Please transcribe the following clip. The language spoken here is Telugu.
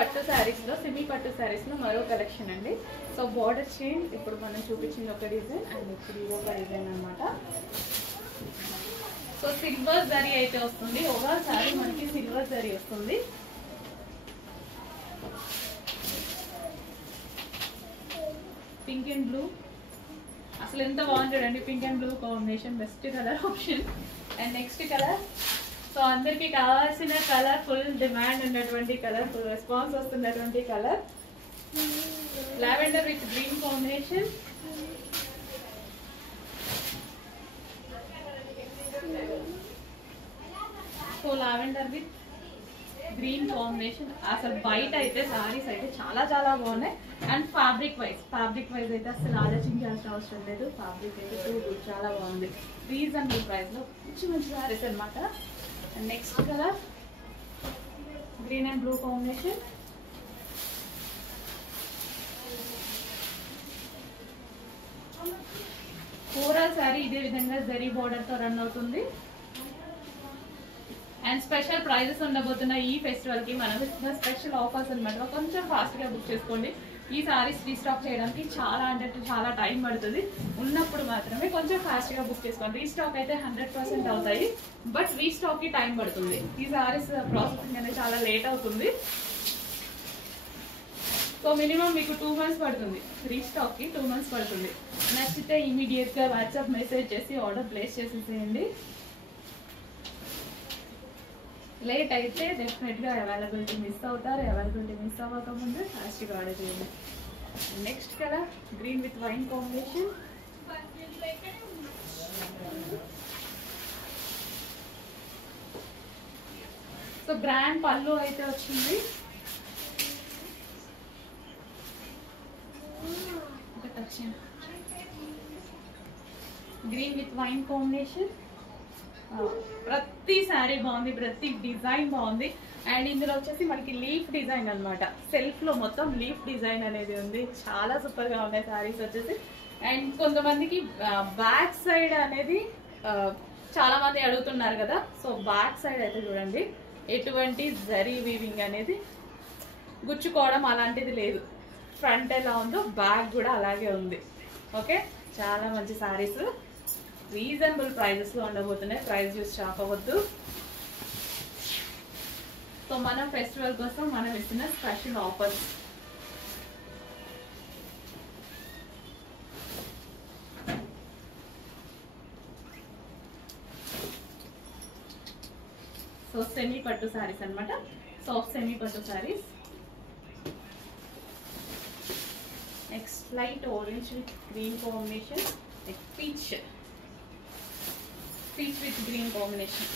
పట్టు శారీస్లో సెమీ పట్టు శారీస్లో మరో కలెక్షన్ అండి. సో బార్డర్ చేంజ్, ఇప్పుడు మనం చూపించింది ఒక డిజైన్ అండ్ ఇప్పుడు ఇది ఒక డిజైన్ అనమాట. సో సిల్వర్ జరీ అయితే వస్తుంది, ఓవరాల్ శారీ మనకి సిల్వర్ జరీ వస్తుంది. పింక్ అండ్ బ్లూ అసలు ఎంత బాగుంటుందండి, pink and blue combination best colour option. And next colour, so అందరికి కావాల్సిన కలర్, ఫుల్ డిమాండ్ ఉన్నటువంటి కలర్, ఫుల్ రెస్పాన్స్ వస్తున్నటువంటి colour, lavender with green combination. So lavender with green combination. అసలు బయట అయితే సారీస్ అయితే చాలా చాలా బాగున్నాయి. అండ్ ఫ్యాబ్రిక్ వైజ్ అయితే అసలు ఆలోచించాల్సిన అవసరం లేదు. ఫ్యాబ్రిక్ అయితే చాలా బాగుంది, రీజనబుల్ ప్రైస్ లో మంచి మంచి సారీస్ అనమాట. And next colour green and blue combination. Overall sorry ఇదే విధంగా జరీ బోర్డర్ తో రన్ అవుతుంది. అండ్ స్పెషల్ ప్రైజెస్ ఉండబోతున్న ఈ ఫెస్టివల్ కి మనం ఇస్తున్న స్పెషల్ ఆఫర్స్ అనమాట. కొంచెం ఫాస్ట్ గా బుక్ చేసుకోండి. ఈ సారీస్ రీస్టాక్ చేయడానికి చాలా టైం పడుతుంది. ఉన్నప్పుడు మాత్రమే కొంచెం ఫాస్ట్ గా బుక్ చేసుకోండి. రీస్టాక్ అయితే 100% అవుతాయి, బట్ రీస్టాక్ కి టైం పడుతుంది. ఈ సారీస్ ప్రాసెసింగ్ అనేది చాలా లేట్ అవుతుంది. సో మినిమం మీకు 2 months పడుతుంది, రీస్టాక్ కి 2 months పడుతుంది. నచ్చితే ఇమీడియట్ గా వాట్సాప్ మెసేజ్ చేసి ఆర్డర్ ప్లేస్ చేసేసేయండి. లేట్ అయితే డెఫినెట్ గా అవైలబిలిటీ మిస్ అవుతారు. అవైలబిలిటీ మిస్ అవ్వకముందు ఫాస్ట్ గా ఆర్డర్ చేయండి. Next colour green with wine combination. So grand పళ్ళు అయితే వచ్చింది. Green with wine combination. ప్రతి శారీ బాగుంది, ప్రతి డిజైన్ బాగుంది. అండ్ ఇందులో వచ్చేసి మనకి లీఫ్ డిజైన్ అనమాట. సెల్ఫ్ లో మొత్తం లీఫ్ డిజైన్ అనేది ఉంది. చాలా సూపర్ గా ఉన్నాయి శారీస్ వచ్చేసి. అండ్ కొంతమందికి బ్యాక్ సైడ్ అనేది చాలా మంది అడుగుతున్నారు కదా. సో బ్యాక్ సైడ్ అయితే చూడండి, ఎటువంటి జరీ వీవింగ్ అనేది గుచ్చుకోవడం అలాంటిది లేదు. ఫ్రంట్ ఎలా ఉందో బ్యాక్ కూడా అలాగే ఉంది. ఓకే, చాలా మంచి శారీస్ రీజనబుల్ ప్రైజెస్ లో ఉండబోతున్నాయి. ప్రైస్ చూసి షాక్ అవ్వద్దు. సో మనం ఫెస్టివల్ కోసం మనం ఇస్తున్న స్పెషల్ ఆఫర్స్. సో సెమీ పట్టు శారీస్ అనమాట. సాఫ్ట్ సెమీ పట్టు saris. Next light orange with green combination, peach with green combination.